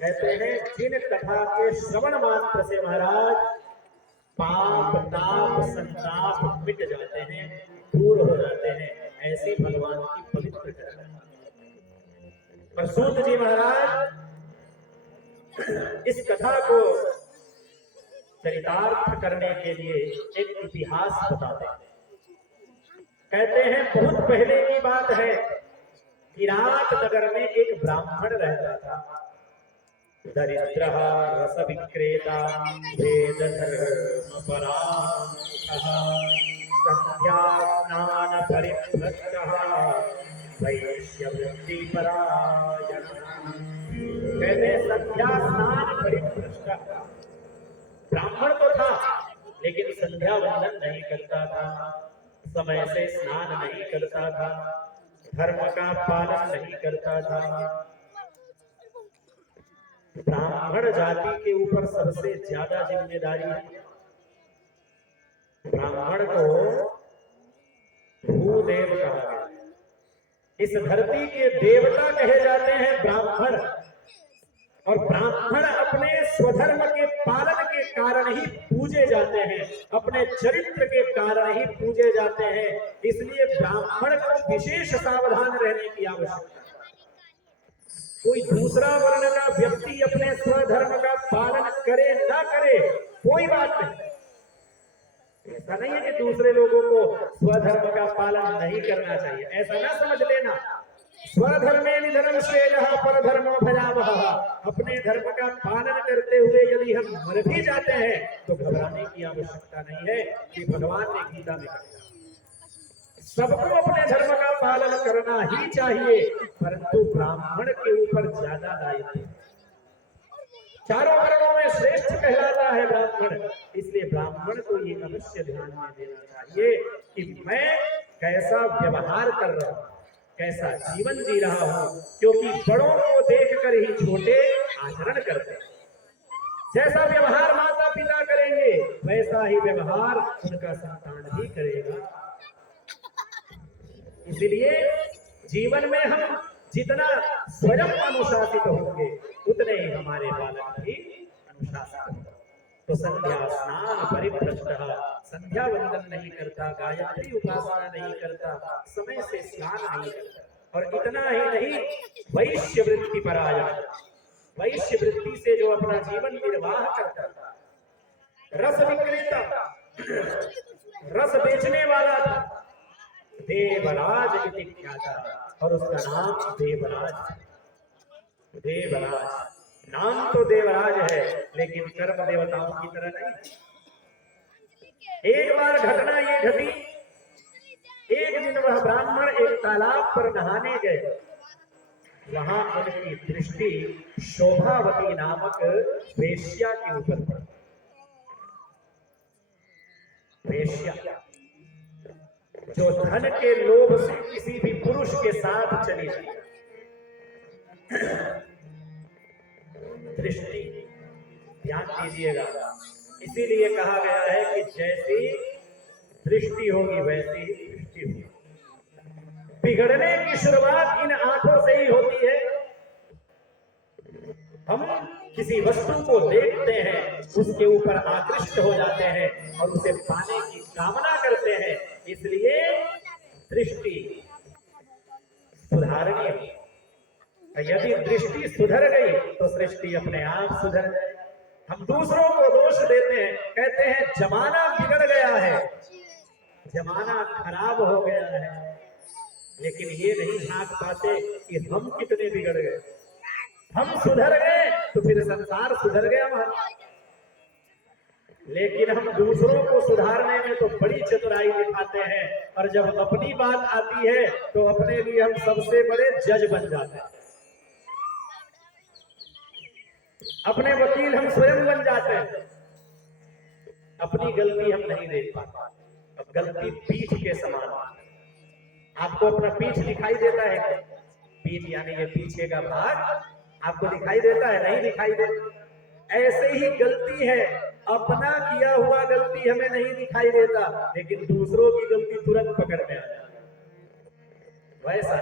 कहते हैं जिन कथा के श्रवण मात्र से महाराज पाप ताप संताप मिट जाते हैं, दूर हो जाते हैं, ऐसी भगवान की पवित्र कथा। पर सूत जी महाराज इस कथा को चरितार्थ करने के लिए एक इतिहास बताते हैं। कहते हैं बहुत पहले की बात है, किरात नगर में एक ब्राह्मण रहता था। दरिद्र रस विक्रेता वेद धर्म परामुखः संध्या स्नान परिभ्रष्टः वैश्यवृत्ति परायणः। कहते संध्या स्नान परिभ्रष्ट ब्राह्मण तो था, लेकिन संध्या वंदन नहीं करता था, समय से स्नान नहीं करता था, धर्म का पालन नहीं करता था। ब्राह्मण जाति के ऊपर सबसे ज्यादा जिम्मेदारी है। ब्राह्मण को भूदेव कहा गया। इस धरती के देवता कहे जाते हैं ब्राह्मण, और ब्राह्मण अपने स्वधर्म के पालन के कारण ही पूजे जाते हैं, अपने चरित्र के कारण ही पूजे जाते हैं। इसलिए ब्राह्मण को विशेष सावधान रहने की आवश्यकता है। कोई दूसरा वर्ण का व्यक्ति अपने स्वधर्म का पालन करे ना करे कोई बात नहीं। ऐसा नहीं है कि दूसरे लोगों को स्वधर्म का पालन नहीं करना चाहिए, ऐसा ना समझ लेना। स्वधर्मे निधनम श्रेयः परधर्मो भयावहः। अपने धर्म का पालन करते हुए यदि हम मर भी जाते हैं तो घबराने की आवश्यकता नहीं है, कि भगवान ने गीता में कहा सबको अपने धर्म का पालन करना ही चाहिए, परंतु ब्राह्मण के ऊपर ज्यादा दायित्व है। चारों वर्गों में श्रेष्ठ कहलाता है ब्राह्मण, इसलिए ब्राह्मण को ये अवश्य ध्यान में देना चाहिए कि मैं कैसा व्यवहार कर रहा हूँ, कैसा जीवन जी रहा हूँ, क्योंकि बड़ों को देखकर ही छोटे आचरण करते हैं। जैसा व्यवहार माता पिता करेंगे वैसा ही व्यवहार उनका संतान भी करेगा। इसलिए जीवन में हम जितना स्वयं अनुशासित होंगे उतने ही हमारे बालक भी अनुशासित होंगे। तो संध्या स्नान परिभ्रष्टः, संध्या वंदन नहीं करता, गायत्री उपासना नहीं करता, समय से स्नान नहीं करता, और इतना ही नहीं वैश्य वृत्ति परायण, वैश्य वृत्ति से जो अपना जीवन निर्वाह करता था। रस विक्रेता, रस बेचने वाला था, देवराज इति ख्याता, और उसका नाम देवराज। देवराज नाम तो देवराज है, लेकिन कर्म देवताओं की तरह नहीं। एक बार घटना ये घटी, एक दिन वह ब्राह्मण एक तालाब पर नहाने गए। वहां उनकी दृष्टि शोभावती नामक वेश्या के ऊपर पड़ी। वेश्या जो धन के लोभ से किसी भी पुरुष के साथ चली जाए। दृष्टि ध्यान दीजिएगा, इसीलिए कहा गया है कि जैसी दृष्टि होगी वैसी ही दृष्टि होगी। बिगड़ने की शुरुआत इन आंखों से ही होती है। हम किसी वस्तु को देखते हैं, उसके ऊपर आकृष्ट हो जाते हैं और उसे पाने की कामना करते हैं। इसलिए दृष्टि सुधारनी है। यदि दृष्टि सुधर गई तो सृष्टि अपने आप सुधर जाए। हम दूसरों को दोष देते हैं, कहते हैं जमाना बिगड़ गया है, जमाना खराब हो गया है, लेकिन ये नहीं झांक पाते कि हम कितने बिगड़ गए। हम सुधर गए तो फिर संसार सुधर गया हमारा। लेकिन हम दूसरों को सुधारने में तो बड़ी चतुराई दिखाते हैं, और जब अपनी बात आती है तो अपने लिए हम सबसे बड़े जज बन जाते हैं, अपने वकील हम स्वयं बन जाते हैं। अपनी गलती हम नहीं देख पाते। अब गलती पीठ के समान। आपको अपना पीठ दिखाई देता है? पीठ यानी ये पीछे का भाग आपको दिखाई देता है? नहीं दिखाई देता। ऐसे ही गलती है, अपना किया हुआ गलती हमें नहीं दिखाई देता, लेकिन दूसरों की गलती तुरंत पकड़ में आ जाती है। वैसा